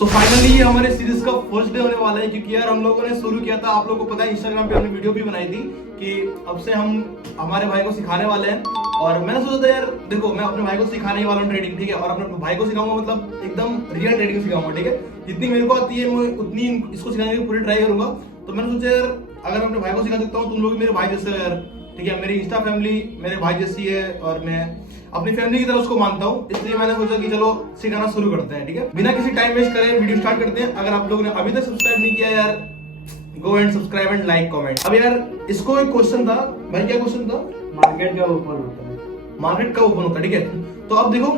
तो फाइनली ये हमारे सीरीज का फर्स्ट डे होने वाला है, क्योंकि यार हम लोगों ने शुरू किया था, आप लोगों को पता है इंस्टाग्राम पे हमने वीडियो भी बनाई थी कि अब से हम हमारे भाई को सिखाने वाले हैं। और मैंने सोचा था यार देखो मैं अपने भाई को सिखाने ही वाला हूँ ट्रेडिंग, ठीक है, और अपने भाई को सिखाऊंगा मतलब एकदम रियल ट्रेडिंग सिखाऊंगा, ठीक है। जितनी मेरे को आती है मैं उतनी इसको सिखाने की पूरी ट्राई करूंगा। तो मैंने सोचा यार अगर मैं अपने भाई को सिखा सकता हूँ, तुम लोग भी मेरे भाई जैसे हो यार, ठीक है। मेरी इंस्टा फैमिली मेरे भाई जैसी है और मैं अपनी फैमिली की तरह उसको मानता हूँ, इसलिए मैंने सोचा कि चलो सिखाना शुरू करते हैं, ठीक है। बिना किसी टाइम वेस्ट करे वीडियो स्टार्ट करते हैं। अगर आप लोगों ने अभी तक सब्सक्राइब नहीं किया यार, go and subscribe and like comment. अब यार इसको एक क्वेश्चन था भाई, क्या क्वेश्चन था? मार्केट कब ओपन होता है? मार्केट कब ओपन होता है, ठीक है। तो अब देखो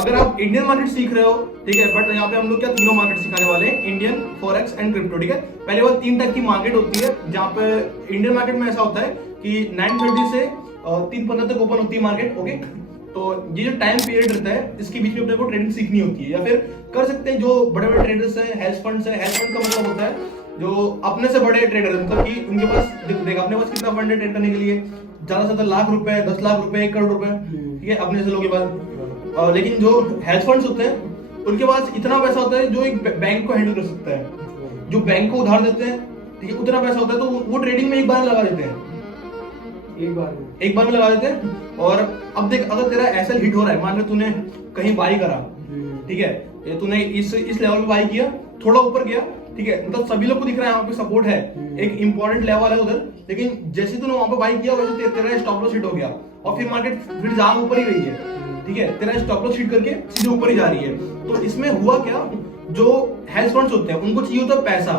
अगर आप इंडियन मार्केट सीख रहे हो, ठीक है, बट यहाँ पे हम लोग क्या तीनों मार्केट सिखाने वाले हैं, इंडियन, फॉरेक्स एंड क्रिप्टो, ठीक है। पहले बात 3 टाइप की मार्केट होती है, जहाँ पे इंडियन मार्केट में ऐसा होता है कि 9:30 से 3:15 तक ओपन होती है मार्केट, ओके। तो ये जो टाइम पीरियड रहता है इसके बीच में अपने को ट्रेडिंग सीखनी होती है, या फिर कर सकते हैं जो बड़े बड़े ट्रेडर्स हैं, हेज फंड्स है। हेज फंड का मतलब होता है जो अपने से बड़े ट्रेडर है, मतलब कि उनके पास देख अपने पास कितना फंड है ट्रेड करने के लिए, ज्यादा से ज्यादा लाख रुपए, 10 लाख रुपए, 1 करोड़ रुपए, ठीक है, अपने से लोगों के पास। लेकिन जो हेज फंड्स होते हैं उनके पास इतना पैसा होता है जो एक बैंक को हैंडल कर सकता है। जो बैंक को उधार देते हैं, ठीक है, उतना पैसा होता है, तो वो ट्रेडिंग में एक बार लगा देते हैं, एक बार में लगा देते हैं। और अब देख अगर तेरा एसएल हिट हो रहा है, मान लो तूने कहीं बाई करा, ठीक है, ये तूने इस लेवल पे बाई किया, थोड़ा ऊपर गया, ठीक है, मतलब सभी लोग को दिख रहा है वहां पे सपोर्ट है, एक इंपॉर्टेंट लेवल है उधर, लेकिन जैसे तूने वहां पे बाई किया वैसे तेरा स्टॉप लॉस हिट हो गया और फिर मार्केट फिर जाम ऊपर ही रही है, ठीक है, तेरा स्टॉप लॉस हिट करके सीधे ऊपर ही जा रही है। तो इसमें हुआ क्या, जो हेज फंड्स होते हैं उनको चाहिए होता है पैसा,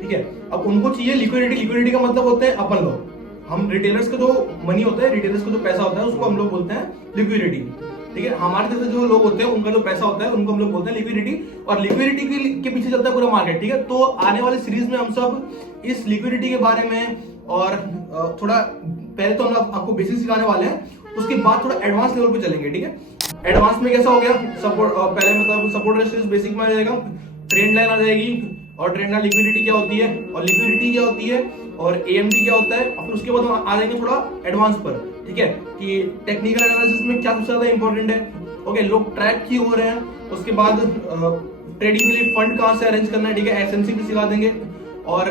ठीक है। अब उनको चाहिए लिक्विडिटी। लिक्विडिटी का मतलब होते हैं अपन लोग, हम रिटेलर्स का जो मनी होता है, रिटेलर्स का जो पैसा होता है उसको हम लोग बोलते हैं लिक्विडिटी, ठीक है। हमारे जैसे जो लोग होते हैं उनका जो पैसा होता है उनको हम लोग बोलते हैं लिक्विडिटी, और लिक्विडिटी के पीछे चलता है पूरा मार्केट, ठीक है। तो आने वाले सीरीज में हम सब इस लिक्विडिटी के बारे में और थोड़ा पहले तो हम आपको बेसिक सिखाने वाले हैं, उसके बाद थोड़ा एडवांस लेवल पे चलेंगे, ठीक है। एडवांस में कैसा हो गया, सपोर्ट पहले मतलब सपोर्ट रेजिस्टेंस बेसिक में आ जाएगा, ट्रेंड लाइन आ जाएगी, और ट्रेंड लाइन लिक्विडिटी क्या होती है और लिक्विडिटी क्या होती है और एएमडी क्या होता है, और फिर उसके बाद हम आ जाएंगे थोड़ा एडवांस पर, ठीक है, कि टेक्निकल एनालिसिस में क्या सबसे ज्यादा इंपॉर्टेंट है, ओके, लोग ट्रैक क्यों हो रहे हैं, उसके बाद ट्रेडिंग के लिए फंड कहां से अरेंज करना है, ठीक है, एसएनसी भी सिखा देंगे, और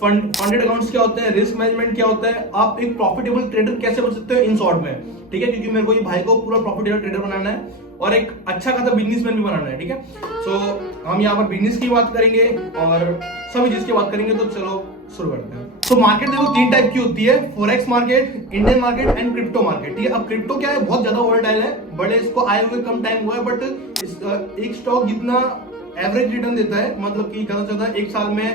फंडेड अकाउंट्स क्या होते हैं, रिस्क मैनेजमेंट क्या होता है, आप एक प्रॉफिटेबल ट्रेडर कैसे बन सकते हो इन शॉर्ट में, ठीक है, क्योंकि मेरे को ये भाई को पूरा प्रॉफिटेबल ट्रेडर बनाना है और एक अच्छा खासा बिजनेसमैन भी बनाना है, ठीक है। सो हम यहाँ पर बिजनेस की बात करेंगे और सभी चीज की बात करेंगे, तो चलो शुरू करते हैं। तो मार्केट देखो 3 टाइप की होती है, forex market, Indian market and crypto market, ठीक है। अब क्रिप्टो क्या है, बहुत ज्यादा वोलेटाइल है, बड़े इसको आए हुए कम टाइम हुआ है, बट एक स्टॉक जितना एवरेज रिटर्न देता है, मतलब कि ज्यादा से ज्यादा एक साल में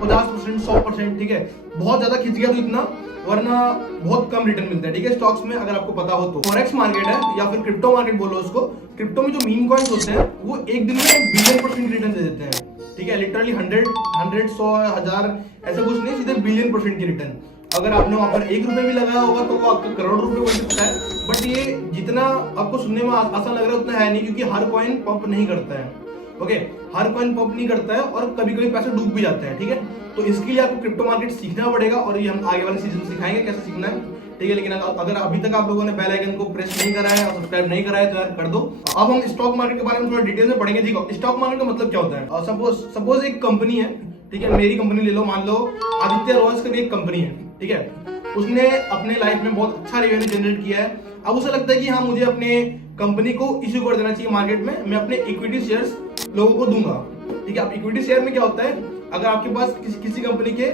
50%, 100%, ठीक है, बहुत ज्यादा खिंच गया तो इतना, वरना बहुत कम रिटर्न मिलता है, ठीक है, स्टॉक्स में, अगर आपको पता हो तो। फॉरेक्स मार्केट है या फिर क्रिप्टो मार्केट बोलो उसको। क्रिप्टो में जो मीम कॉइन्स होते हैं वो एक दिन में बिलियन % रिटर्न दे देते हैं, ठीक है, लिटरली 100, 100, 1000 ऐसा कुछ नहीं, सीधे बिलियन % की रिटर्न। अगर आपने वहां पर 1 रुपए भी लगाया होगा तो वो आपका करोड़ रुपए बन सकता है, बट ये जितना आपको सुनने में आसान लग रहा है उतना है नहीं, क्योंकि हर कॉइन पंप नहीं करता है, ओके, हर कॉइन पंप नहीं करता है और कभी कभी पैसे डूब भी जाते हैं, ठीक है। तो इसके लिए आपको क्रिप्टो मार्केट सीखना पड़ेगा, और ये हम आगे वाले सीजन में सिखाएंगे कैसे सीखना है, ठीक है। लेकिन अगर अभी तक आप लोगों ने बेल आइकन को प्रेस नहीं करा है और सब्सक्राइब नहीं करा है तो यार कर दो। अब हम स्टॉक मार्केट के बारे में थोड़ा डिटेल में पढ़ेंगे, ठीक है। स्टॉक मार्केट का मतलब क्या होता है, और सपोज एक कंपनी है, ठीक है, मेरी कंपनी ले लो, मान लो आदित्य रॉयल्स करके एक कंपनी है, ठीक है, उसने अपने लाइफ में बहुत अच्छा रेवेन्यू जनरेट किया है। अब उसे लगता है कि हाँ मुझे अपने कंपनी को इश्यू कर देना चाहिए मार्केट में, मैं अपने इक्विटी शेयर्स लोगों को दूंगा, ठीक है। अब इक्विटी शेयर में क्या होता है, अगर आपके पास किसी कंपनी के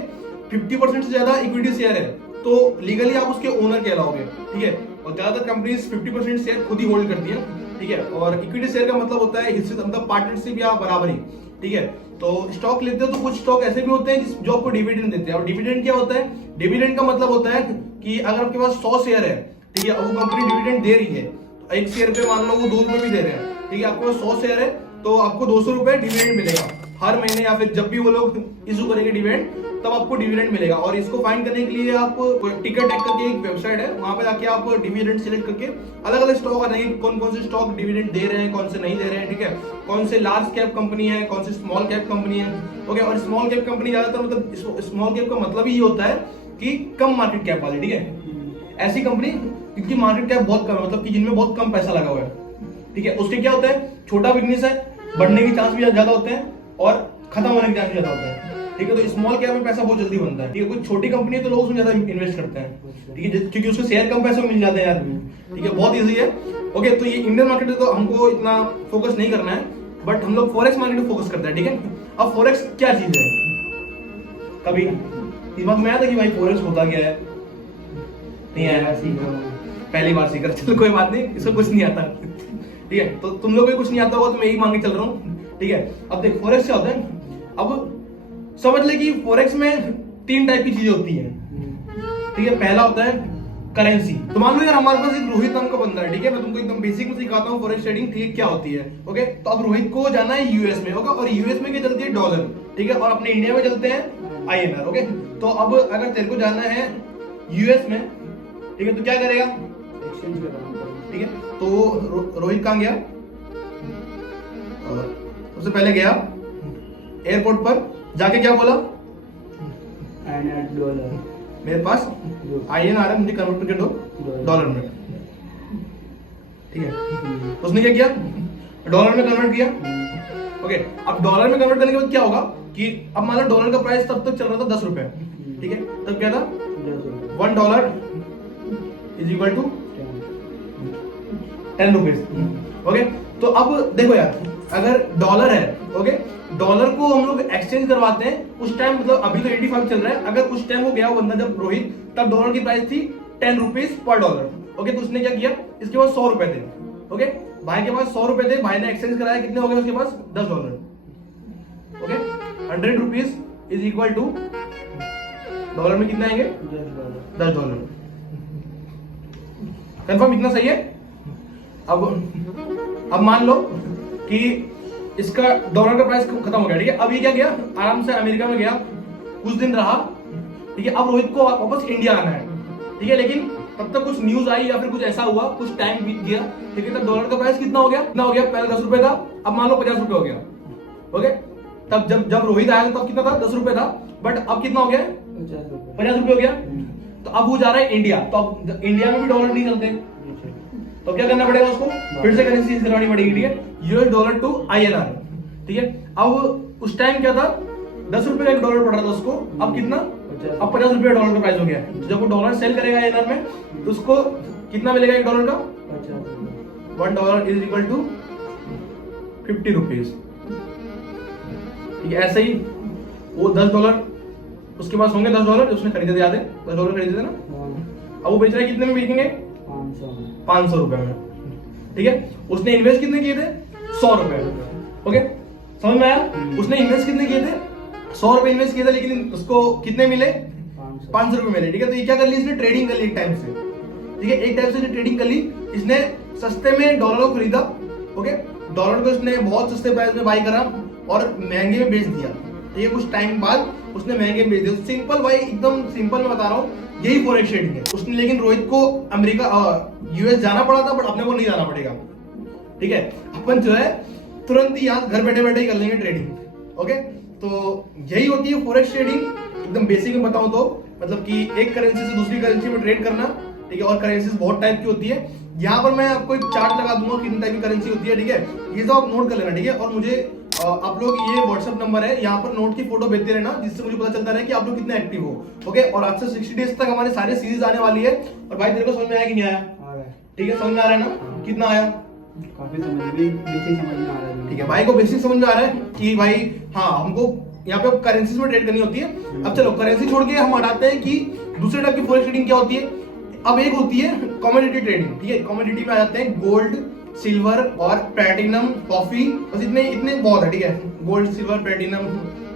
50% से ज्यादा इक्विटी शेयर है तो लीगली आप उसके ओनर कहलाओगे, ठीक है। और ज्यादातर कंपनीज 50% शेयर खुद ही होल्ड करती है, ठीक है। और इक्विटी शेयर का मतलब होता है हिस्से, मतलब पार्टनरशिप या बराबरी, ठीक है। तो स्टॉक लेते हो तो कुछ स्टॉक ऐसे भी होते हैं जो आपको डिविडेंड देते हैं। और डिविडेंड क्या होता है, डिविडेंड का मतलब होता है कि अगर आपके पास 100 शेयर है, ठीक है, वो कंपनी डिविडेंड दे रही है, तो 1 शेयर पे मान लो वो 2 रुपए भी दे रहे हैं, ठीक है, आपके पास 100 शेयर है तो आपको 200 रुपए डिविडेंड मिलेगा हर महीने, या फिर जब भी वो लोग इशू करेंगे डिविडेंड तब आपको डिविडेंड मिलेगा। और इसको फाइंड करने के लिए आप टिकर टैग करके एक वेबसाइट है, वहां पे जाके आप डिविडेंड सिलेक्ट करके अलग अलग स्टॉक आ जाएंगे, कौन कौन से स्टॉक डिविडेंड दे रहे हैं, कौन से नहीं दे रहे हैं, ठीक है, कौन से लार्ज कैप कंपनी है, कौन से स्मॉल कैप कंपनी है, ओके। और स्मॉल कैप कंपनी ज्यादातर, मतलब स्मॉल कैप का मतलब ही होता है कि कम मार्केट कैप वाली, ठीक है, ऐसी कंपनी जिनकी मार्केट कैप बहुत कम है, मतलब कि जिनमें बहुत कम पैसा लगा हुआ है, ठीक है। उसके क्या होता है, छोटा बिजनेस है, बढ़ने के चांस भी ज्यादा होते हैं और खत्म होने के चांस भी ज्यादा होते हैं। ठीक है, तो स्मॉल कैप में पैसा बहुत जल्दी बनता है। ठीक है, कोई छोटी कंपनी है तो लोग उसमें ज्यादा इन्वेस्ट करते हैं। ठीक है, क्योंकि उसको शेयर कम पैसे में मिल जाते हैं यार। ठीक है, बहुत इजी है। ओके, तो ये इंडियन मार्केट में तो हमको इतना फोकस नहीं करना है, बट हम लोग फॉरेक्स मार्केट में फोकस करते हैं। ठीक है, अब फॉरेक्स क्या चीज है? कभी दिमाग में आया था कि भाई फॉरेक्स होता क्या है? नहीं आया, पहली बार सीख रहा। चलो कोई बात नहीं, इसको कुछ नहीं आता। ठीक है, तो तुम लोग को कुछ नहीं आता होगा तो मैं यही मांग के चल रहा हूँ। ठीक है, अब देख फॉरेक्स क्या होता है। अब समझ ले कि फॉरेक्स में 3 टाइप की चीजें होती हैं। ठीक है, पहला होता है करेंसी। तो मान लो यार हमारे पास एक रोहित नाम का बंदा है। ठीक है, मैं तुमको एकदम बेसिक में सिखाता हूँ फॉरेक्स ट्रेडिंग ठीक क्या होती है। ओके, तो अब रोहित को जाना है यूएस में। ओके, और यूएस में क्या चलती है? डॉलर। ठीक है, और अपने इंडिया में चलते हैं आईएनआर। ओके, तो अब अगर तेरे को जाना है यूएस में, ठीक है, तो क्या करेगा? एक्सचेंज कराना। ठीक है, तो रोहित कहाँ गया? सबसे पहले गया एयरपोर्ट पर, जाके क्या बोला? $1 मेरे पास आईएनआर है, मुझे कन्वर्ट करके दो डॉलर में। ठीक है, उसने क्या किया? डॉलर में कन्वर्ट किया। ओके, अब डॉलर में कन्वर्ट करने के बाद क्या होगा कि अब मान लो डॉलर का प्राइस तब तक चल रहा था 10 रुपए। ठीक है, तब क्या था? $1 is equal to 10 rupees. Okay, तो अब देखो यार, अगर डॉलर है, ओके, डॉलर को हम लोग एक्सचेंज करवाते हैं उस टाइम, मतलब अभी तो 85 चल रहा है, अगर उस टाइम वो गया वो बंदा जब रोहित, तब डॉलर की प्राइस थी 10 रुपीज पर डॉलर। ओके, तो उसने क्या किया? इसके पास 100 रुपए थे। ओके, भाई के पास 100 रुपए थे, भाई ने एक्सचेंज कराया, कितने हो गए उसके पास? $10। Okay, 100 rupees is equal to dollar में कितने आएंगे? $10। कंफर्म, इतना सही है? अब मान लो कि इसका डॉलर का प्राइस खत्म हो गया। ठीक है, अब ये क्या गया? आराम से अमेरिका में गया, कुछ दिन रहा। ठीक है, अब रोहित को वापस इंडिया आना है। ठीक है, लेकिन तब तक कुछ न्यूज आई या फिर कुछ ऐसा हुआ, कुछ टाइम बीत गया। ठीक है, तब डॉलर का प्राइस कितना हो गया? पहले 10 रुपए था, अब मान लो 50 रुपए हो गया। ओके, तब जब रोहित आया तब कितना था? 10 रुपए था, बट अब कितना हो गया? 50 रुपए हो गया। तो अब वो जा रहा है इंडिया, तो अब इंडिया में भी डॉलर नहीं चलते, तो क्या करना पड़ेगा उसको? फिर से करेंसी चेंज करवानी पड़ेगी। ठीक है, यूएस डॉलर टू आईएनआर। ठीक है, अब उस टाइम क्या था? 10 रुपए का एक डॉलर पड़ रहा था उसको, अब कितना? अब 50 रुपए डॉलर का प्राइस हो गया। तो जब वो डॉलर सेल करेगा आईएनआर में, तो उसको कितना मिलेगा एक डॉलर का? $1 इज इक्वल टू 50 रुपीज। ठीक है, ऐसे ही वो $10 उसके पास होंगे, $10 उसने खरीदे थे, याद है? $10 खरीदे थे ना। अब वो बेच रहा है कितने में बेचेंगे? 500 रुपए में। ठीक है, उसने इन्वेस्ट कितने किए थे? 100 रुपए। ओके, समझ में आया? उसने इन्वेस्ट कितने किए थे? 100 रुपए इन्वेस्ट किए थे, लेकिन उसको कितने मिले? 500 रुपए मिले। ठीक है, तो ये क्या कर ली? इसने ट्रेडिंग कर ली एक टाइम से। ठीक है, एक टाइम से ट्रेडिंग कर ली, इसने सस्ते में डॉलर को खरीदा। ओके, डॉलर को इसने बहुत सस्ते प्राइस में बाई करा और महंगे में बेच दिया। ठीक है, कुछ टाइम बाद उसने महंगे में बेच दिया। सिंपल भाई, एकदम सिंपल मैं बता रहा हूँ, यही फॉरेक्स ट्रेडिंग है। उसने, लेकिन रोहित को अमेरिका यूएस जाना पड़ा था, बट अपने को नहीं जाना पड़ेगा। ठीक है, अपन जो है तुरंत ही यहाँ घर बैठे बैठे ही कर लेंगे ट्रेडिंग। ओके, तो यही होती है फॉरेक्स ट्रेडिंग। एकदम बेसिक में बताऊं तो मतलब कि एक करेंसी से दूसरी करेंसी में ट्रेड करना। ठीक है, और करेंसीज बहुत टाइप की होती है। यहाँ पर मैं आपको एक चार्ट लगा दूंगा कितनी टाइप की करेंसी होती है। ठीक है, ये सब आप नोट कर लेना। ठीक है, और मुझे आप लोग ये व्हाट्सएप नंबर है, यहाँ पर नोट की फोटो भेजते रहना, जिससे मुझे पता चलता रहे कि आप लोग कितने एक्टिव हो। ओके, और आज से 60 डेज तक हमारे सारे सीरीज आने वाली है। और भाई तेरे को समझ में आया कि नहीं आया? ठीक है, समझ में आ रहा है ना? कितना आया? काफी बेसिक समझ में आ रहा है। ठीक है, भाई को बेसिक समझ में आ रहा है कि भाई हाँ, हमको यहाँ पे करेंसीज में ट्रेड करनी होती है। अब चलो करेंसी छोड़ के हम हटाते हैं कि दूसरे टाइप की फॉरेक्स ट्रेडिंग क्या होती है। अब एक होती है कमोडिटी ट्रेडिंग। ठीक है, कमोडिटी में आ जाते हैं गोल्ड, सिल्वर और प्लैटिनम, कॉफी। बस इतने बहुत है। ठीक है, गोल्ड, सिल्वर, प्लैटिनम,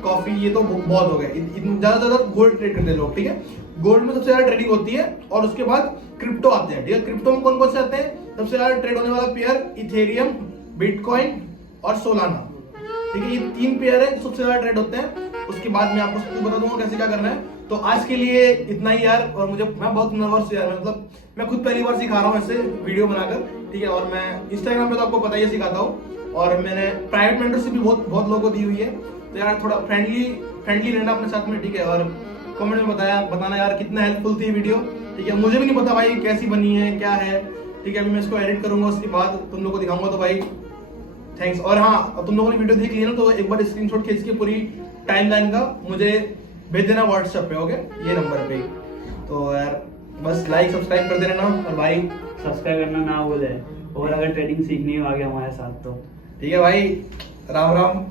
कॉफी, ये तो बहुत हो गए। ज्यादा गोल्ड ट्रेड करते हैं लोग। ठीक है, गोल्ड में सबसे ज्यादा ट्रेडिंग होती है, और उसके बाद क्रिप्टो आते हैं। ठीक है, क्रिप्टो में कौन कौन से आते हैं? सबसे ज्यादा ट्रेड होने वाला पेयर इथेरियम, बिटकॉइन और सोलाना। ठीक है, ये 3 पेयर है सबसे ज्यादा ट्रेड होते हैं। उसके बाद मैं आपको सब कुछ बता दूंगा कैसे क्या करना है। तो आज के लिए इतना ही यार। और मैं बहुत नर्वस यार, मतलब मैं खुद पहली बार सिखा रहा हूँ ऐसे वीडियो बनाकर। ठीक है, और मैं इंस्टाग्राम पे तो आपको पता ही सिखाता हूँ, और मैंने प्राइवेट मेंटरशिप भी बहुत लोगों को दी हुई है। तो यार थोड़ा फ्रेंडली रहना अपने साथ में। ठीक है, और कमेंट में बताना यार कितना हेल्पफुल थी वीडियो। ठीक है, मुझे भी नहीं पता भाई कैसी बनी है, क्या है। ठीक है, अभी मैं इसको एडिट करूंगा, उसके बाद तुम लोग को दिखाऊंगा। तो भाई थैंक्स। और हाँ, तुम लोगों ने वीडियो देख लिया ना, तो एक बार स्क्रीनशॉट खींच के पूरी टाइमलाइन का मुझे भेज देना व्हाट्सएप पे, ओके, ये नंबर पे। तो यार बस लाइक सब्सक्राइब कर देना ना, और भाई सब्सक्राइब करना ना भूले, और अगर ट्रेडिंग सीखनी हो आगे हमारे साथ तो। ठीक है भाई, राम राम।